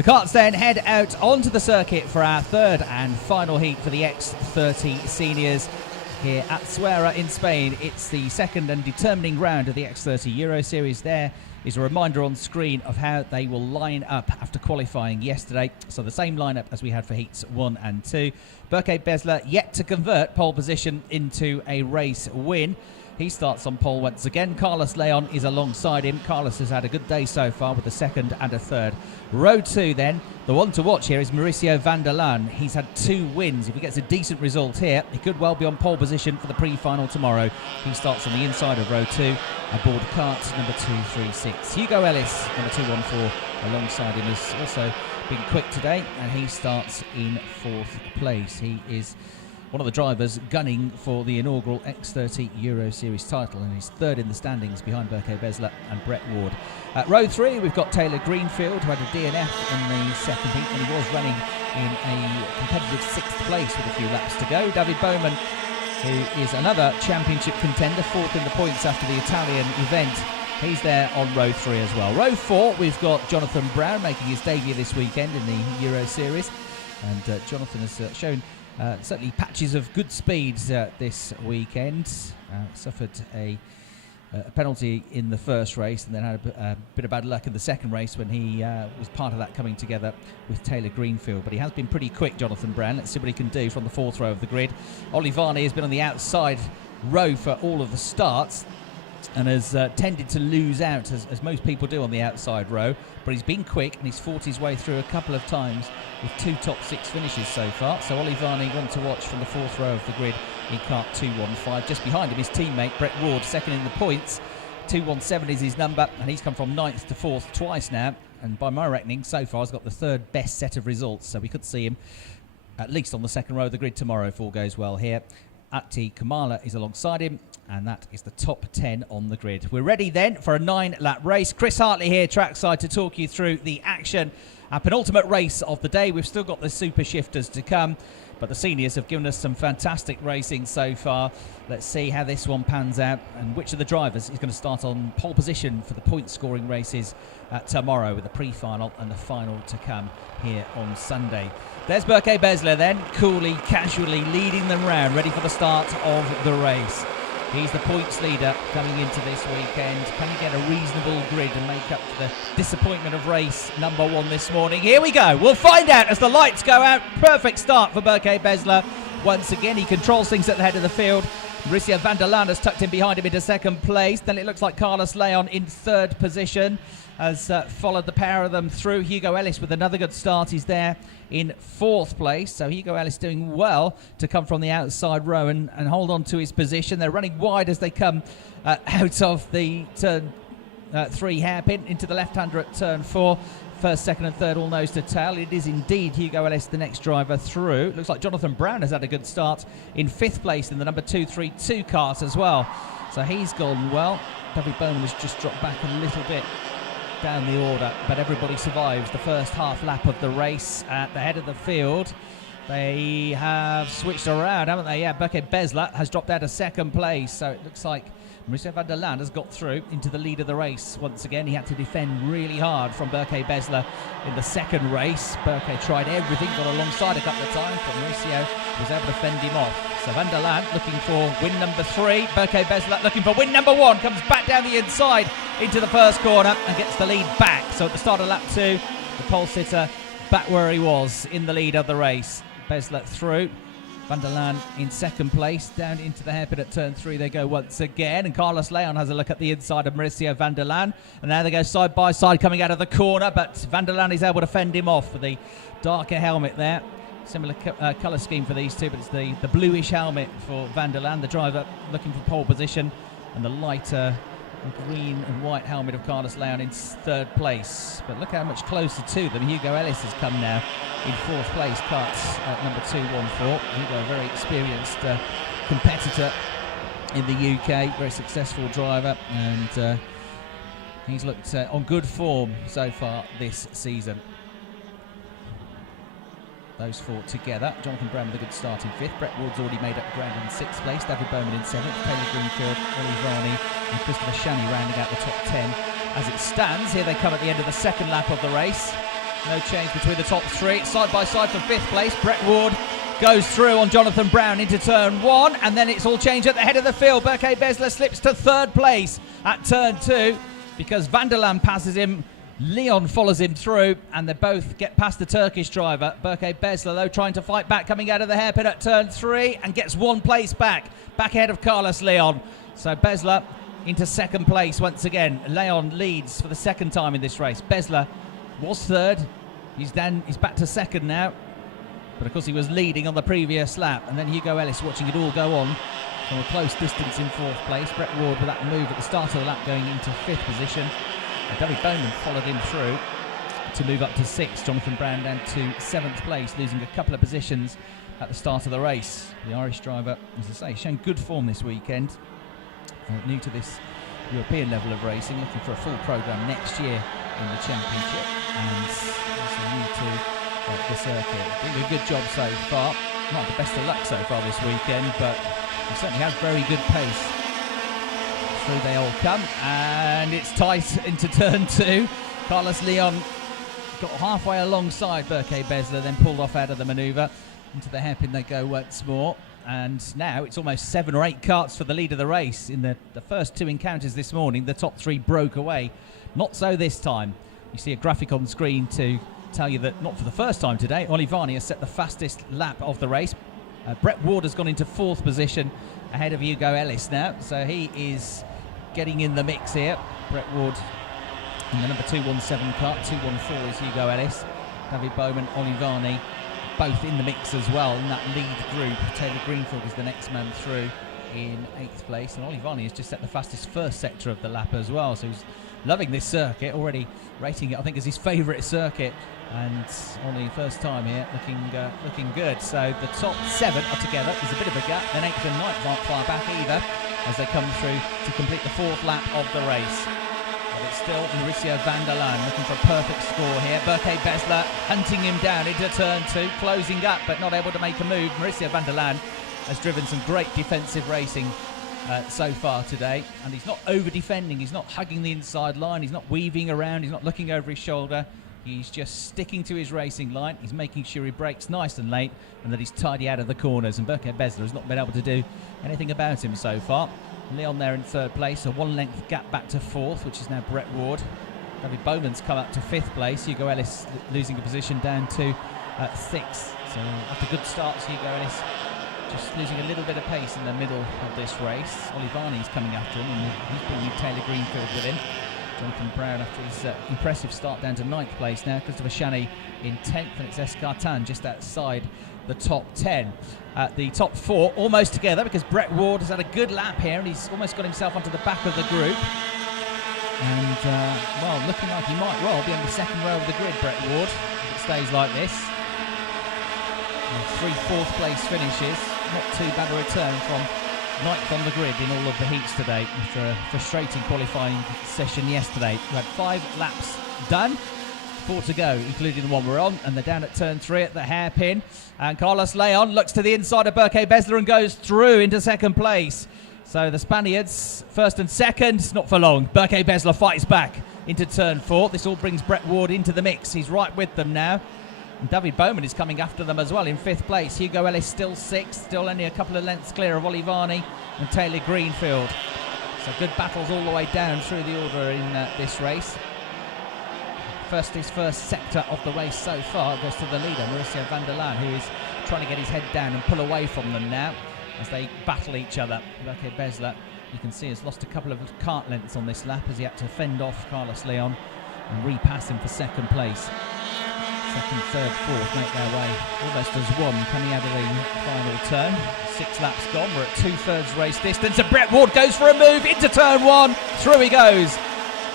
The karts then head out onto the circuit for our third and final heat for the X30 seniors here at Zuera in Spain. It's the second and determining round of the X30 Euro Series. There is a reminder on screen of how they will line up after qualifying yesterday. So the same lineup as we had for heats 1 and 2. Berke Besler yet to convert pole position into a race win. He starts on pole once again. Carlos Leon is alongside him. Carlos has had a good day so far with a second and a third. Row 2 then, the one to watch here is Mauricio van der Laan. He's had 2 wins. If he gets a decent result here, he could well be on pole position for the pre-final tomorrow. He starts on the inside of row 2 aboard kart number 236. Hugo Ellis, number 214, alongside him, has also been quick today, and he starts in 4th place. He is one of the drivers gunning for the inaugural X30 Euro Series title, and he's third in the standings behind Berke Besler and Brett Ward. At row 3, we've got Taylor Greenfield, who had a DNF in the second heat, and he was running in a competitive 6th place with a few laps to go. David Bowman, who is another championship contender, 4th in the points after the Italian event. He's there on row 3 as well. Row 4, we've got Jonathan Brown making his debut this weekend in the Euro Series, and Jonathan has shown certainly patches of good speed this weekend. Suffered a penalty in the first race, and then had a bit of bad luck in the second race when he was part of that coming together with Taylor Greenfield. But he has been pretty quick, Jonathan Brown. Let's see what he can do from the 4th row of the grid. Ollie Varney has been on the outside row for all of the starts, and has tended to lose out, as most people do on the outside row, but he's been quick and he's fought his way through a couple of times with 2 top 6 finishes so far. So Ollie Varney, one to watch from the 4th row of the grid in kart 215. Just behind him his teammate Brett Ward, second in the points. 217 is his number, and he's come from 9th to 4th twice now, and by my reckoning so far has got the 3rd best set of results, so we could see him at least on the 2nd row of the grid tomorrow if all goes well here. Ati Kamala is alongside him, and that is the top 10 on the grid. We're ready then for a 9-lap race. Chris Hartley here trackside to talk you through the action. Our penultimate race of the day. We've still got the super shifters to come, but the seniors have given us some fantastic racing so far. Let's see how this one pans out, and which of the drivers is going to start on pole position for the point scoring races tomorrow, with the pre-final and the final to come here on Sunday. There's Berke Besler then, coolly, casually leading them round, ready for the start of the race. He's the points leader coming into this weekend. Can he get a reasonable grid and make up for the disappointment of race number 1 this morning? Here we go. We'll find out as the lights go out. Perfect start for Berke Besler. Once again, he controls things at the head of the field. Mauricio van der Laan has tucked in behind him into 2nd place. Then it looks like Carlos Leon in 3rd position has followed the pair of them through. Hugo Ellis with another good start. He's there in 4th place. So Hugo Ellis doing well to come from the outside row and hold on to his position. They're running wide as they come out of the turn 3 hairpin into the left-hander at turn 4. 1st, 2nd and 3rd all nose to tail. It is indeed Hugo Ellis, the next driver through. Looks like Jonathan Brown has had a good start in 5th place in the number 232 kart as well. So he's gone well. David Bowman has just dropped back a little bit down the order, but everybody survives the first half lap of the race at the head of the field. They have switched around, haven't they? Yeah, Berke Besler has dropped out of 2nd place, so it looks like Mauricio van der Laan has got through into the lead of the race once again. He had to defend really hard from Berke Besler in the 2nd race. Berke tried everything, got alongside a couple of times, but Mauricio was able to fend him off. So van der Laan looking for win number 3. Berke Besler looking for win number 1. Comes back down the inside into the first corner and gets the lead back. So at the start of lap 2, the pole sitter back where he was in the lead of the race. Besler through. Van der Laan in 2nd place. Down into the hairpin at turn 3 they go once again. And Carlos Leon has a look at the inside of Mauricio van der Laan. And now they go side by side coming out of the corner. But van der Laan is able to fend him off with the darker helmet there. Similar colour scheme for these two, but it's the bluish helmet for van der Laan, the driver looking for pole position, and the lighter green and white helmet of Carlos Leon in 3rd place. But look how much closer to them Hugo Ellis has come now in 4th place, karts at number 214. Hugo, a very experienced competitor in the UK, very successful driver, and he's looked on good form so far this season. Those 4 together. Jonathan Brown with a good start in 5th. Brett Ward's already made up ground in 6th place. David Bowman in 7th. Taylor Greenfield, Ollie Varney and Christopher Shani rounding out the top 10. As it stands, here they come at the end of the 2nd lap of the race. No change between the top three. Side by side for 5th place. Brett Ward goes through on Jonathan Brown into turn 1, and then it's all changed at the head of the field. Berke Besler slips to 3rd place at turn 2 because Van der Laan passes him. Leon follows him through, and they both get past the Turkish driver. Berke Besler, though, trying to fight back, coming out of the hairpin at turn 3, and gets 1 place back ahead of Carlos Leon. So Besler into 2nd place once again. Leon leads for the 2nd time in this race. Besler was 3rd. He's back to 2nd now. But of course he was leading on the previous lap. And then Hugo Ellis watching it all go on from a close distance in 4th place. Brett Ward with that move at the start of the lap going into 5th position. David Bowman followed him through to move up to 6th. Jonathan Brown down to 7th place, losing a couple of positions at the start of the race. The Irish driver, as I say, showing good form this weekend. New to this European level of racing, looking for a full programme next year in the championship, and also new to the circuit. Doing a good job so far. Not the best of luck so far this weekend, but he certainly has very good pace. Through they all come, and it's tight into turn 2. Carlos Leon got halfway alongside Berke Besler, then pulled off out of the manoeuvre. Into the hairpin they go once more. And now it's almost 7 or 8 karts for the lead of the race. In the first 2 encounters this morning, the top 3 broke away. Not so this time. You see a graphic on screen to tell you that not for the first time today, Olivani has set the fastest lap of the race. Brett Ward has gone into 4th position ahead of Hugo Ellis now. So he is getting in the mix here. Brett Ward in the number 217 kart. 214 is Hugo Ellis. David Bowman, Olivani, both in the mix as well in that lead group. Taylor Greenfield is the next man through in 8th place, and Olivani has just set the fastest first sector of the lap as well, so he's loving this circuit, already rating it I think as his favourite circuit, and only first time here, looking good. So the top 7 are together. There's a bit of a gap, then 8th and 9th aren't far back either as they come through to complete the 4th lap of the race. But it's still Mauricio Van der Laan looking for a perfect score here. Berke Besler hunting him down into turn 2, closing up but not able to make a move. Mauricio Van der Laan has driven some great defensive racing so far today, and he's not over defending, he's not hugging the inside line, he's not weaving around, he's not looking over his shoulder. He's just sticking to his racing line. He's making sure he brakes nice and late and that he's tidy out of the corners, and Berke Besler has not been able to do anything about him so far. Leon there in 3rd place, a 1 length gap back to 4th, which is now Brett Ward. David Bowman's come up to 5th place. Hugo Ellis losing a position down to 6th. So after good starts, Hugo Ellis just losing a little bit of pace in the middle of this race. Olivani's coming after him, and he's bringing Taylor Greenfield with him. Jonathan Brown after his impressive start down to 9th place now. Christopher Shani in 10th, and it's Escartin just outside the top 10. The top 4 almost together because Brett Ward has had a good lap here and he's almost got himself onto the back of the group. And, well, looking like he might well be on the 2nd row of the grid, Brett Ward, if it stays like this. And 3 4th place finishes. Not too bad a return from 9th on the grid in all of the heats today after a frustrating qualifying session yesterday. We had 5 laps done. 4 to go, including the one we're on, and they're down at turn 3 at the hairpin. And Carlos Leon looks to the inside of Berke Besler and goes through into 2nd place. So the Spaniards, 1st and 2nd, not for long. Berke Besler fights back into turn 4. This all brings Brett Ward into the mix. He's right with them now. And David Bowman is coming after them as well in 5th place. Hugo Ellis still 6th, still only a couple of lengths clear of Olivani and Taylor Greenfield. So good battles all the way down through the order in this race. First sector of the race so far goes to the leader, Mauricio Van der Laan, who is trying to get his head down and pull away from them now as they battle each other. Berke Besler, you can see, has lost a couple of kart lengths on this lap as he had to fend off Carlos Leon and repass him for 2nd place. 2nd, 3rd, 4th make their way almost as one coming out of the final turn. 6 laps gone, we're at 2/3 race distance, and Brett Ward goes for a move into turn 1. Through he goes.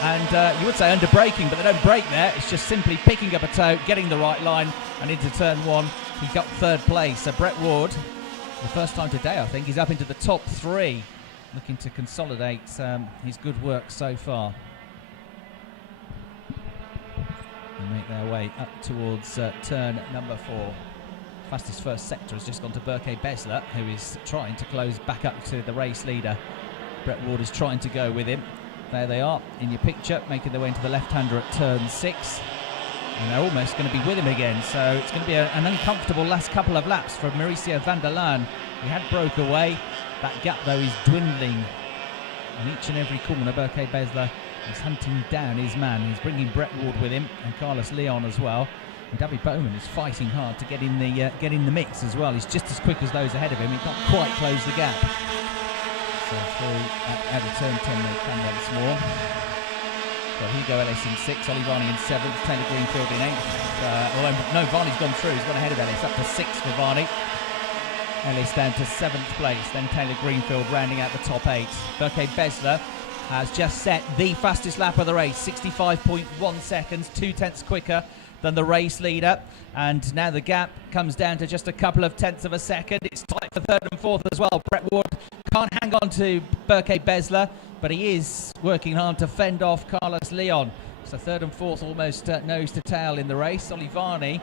And you would say under braking, but they don't brake there. It's just simply picking up a toe, getting the right line, and into turn 1, he got 3rd place. So Brett Ward, the first time today, I think, he's up into the top 3, looking to consolidate his good work so far. They make their way up towards turn number 4. Fastest first sector has just gone to Berke Besler, who is trying to close back up to the race leader. Brett Ward is trying to go with him. There they are in your picture, making their way into the left-hander at turn 6. And they're almost going to be with him again, so it's going to be an uncomfortable last couple of laps for Mauricio van der Laan. He had broke away. That gap, though, is dwindling on each and every corner. Berke Besler is hunting down his man. He's bringing Brett Ward with him, and Carlos Leon as well. And David Bowman is fighting hard to get in the mix as well. He's just as quick as those ahead of him. He can't quite close the gap. So through out of turn 10 they come once more. Got Hugo Ellis in 6th, Olivani in 7th, Taylor Greenfield in 8th. No, Varney's gone through. He's gone ahead of Ellis, up to 6th for Varney. Ellis down to 7th place, then Taylor Greenfield rounding out the top 8. Berke Besler has just set the fastest lap of the race, 65.1 seconds, 2/10 quicker than the race leader, and now the gap comes down to just a couple of tenths of a second. It's tight for 3rd and 4th as well. Brett Ward can't hang on to Berke Besler, but he is working hard to fend off Carlos Leon. So 3rd and 4th almost nose to tail in the race. Olivani,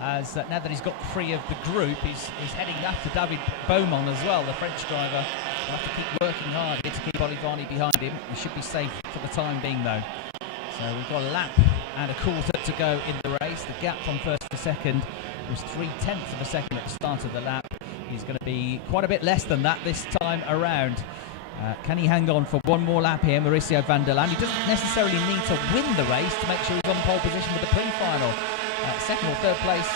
as now that he's got free of the group, he's heading after David Beaumont as well, the French driver. He'll have to keep working hard here to keep Olivani behind him. He should be safe for the time being, though. So we've got a lap and a quarter to go in the race. The gap from 1st to 2nd was 3/10 of a second at the start of the lap. He's going to be quite a bit less than that this time around. Can he hang on for one more lap here, Mauricio van der Laan? He doesn't necessarily need to win the race to make sure he's on pole position with the pre-final. 2nd or 3rd place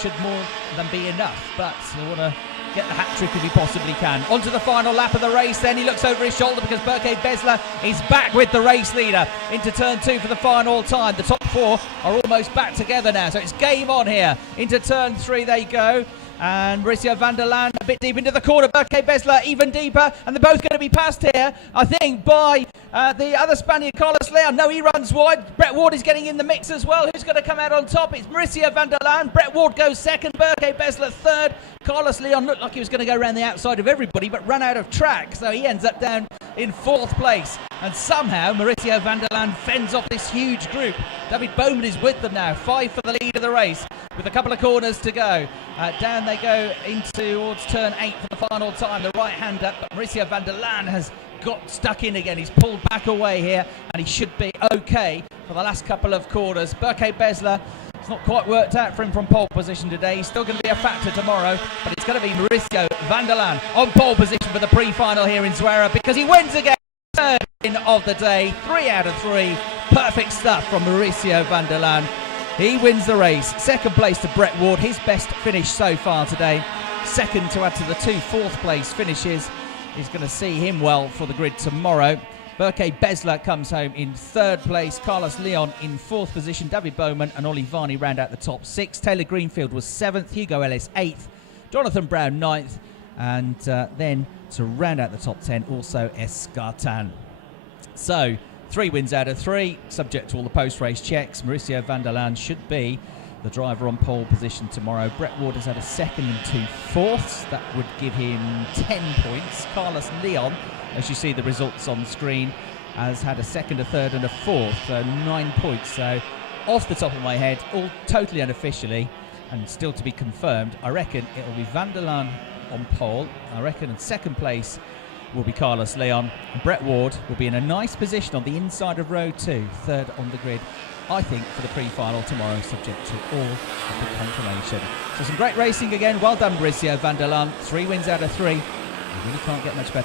should more than be enough, but he'll want to get the hat-trick if he possibly can. On to the final lap of the race then. He looks over his shoulder because Berke Besler is back with the race leader into turn 2 for the final time. The top 4 are almost back together now, so it's game on here. Into turn 3 they go. And Mauricio van der Laan a bit deep into the corner. Berke Besler even deeper, and they're both going to be passed here, I think, by the other Spaniard, Carlos Leon. No, he runs wide. Brett Ward is getting in the mix as well. Who's going to come out on top? It's Mauricio van der Laan. Brett Ward goes 2nd, Berke Besler 3rd. Carlos Leon looked like he was going to go around the outside of everybody, but ran out of track, so he ends up down in 4th place. And somehow Mauricio van der Laan fends off this huge group. David Bowman is with them now, 5 for the lead of the race, with a couple of corners to go. Down they go towards turn 8 for the final time. The right hand up, but Mauricio van der Laan has got stuck in again. He's pulled back away here, and he should be okay for the last couple of corners. Berke Besler, it's not quite worked out for him from pole position today. He's still going to be a factor tomorrow, but it's going to be Mauricio van der Laan on pole position for the pre-final here in Zuera, because he wins again. 3rd win of the day, 3 out of 3. Perfect stuff from Mauricio van der Laan. He wins the race. 2nd place to Brett Ward, his best finish so far today. 2nd to add to the 2 4th place finishes is going to see him well for the grid tomorrow. Berke Besler comes home in 3rd place. Carlos Leon in 4th position. David Bowman and Olivani round out the top 6. Taylor Greenfield was 7th. Hugo Ellis 8th. Jonathan Brown 9th. And then to round out the top 10, also Escartin. So 3 wins out of 3, subject to all the post-race checks. Mauricio van der Laan should be the driver on pole position tomorrow. Brett Ward has had a 2nd and 2 4ths. That would give him 10 points. Carlos Leon, as you see the results on screen, has had a 2nd, a 3rd and a 4th, so 9 points. So off the top of my head, all totally unofficially and still to be confirmed, I reckon it'll be van der Laan on pole. I reckon in 2nd place will be Carlos Leon, and Brett Ward will be in a nice position on the inside of row 2, 3rd on the grid, I think, for the pre-final tomorrow, subject to all of the confirmation. So some great racing again. Well done, Mauricio van der Laan. 3 wins out of 3. You really can't get much better.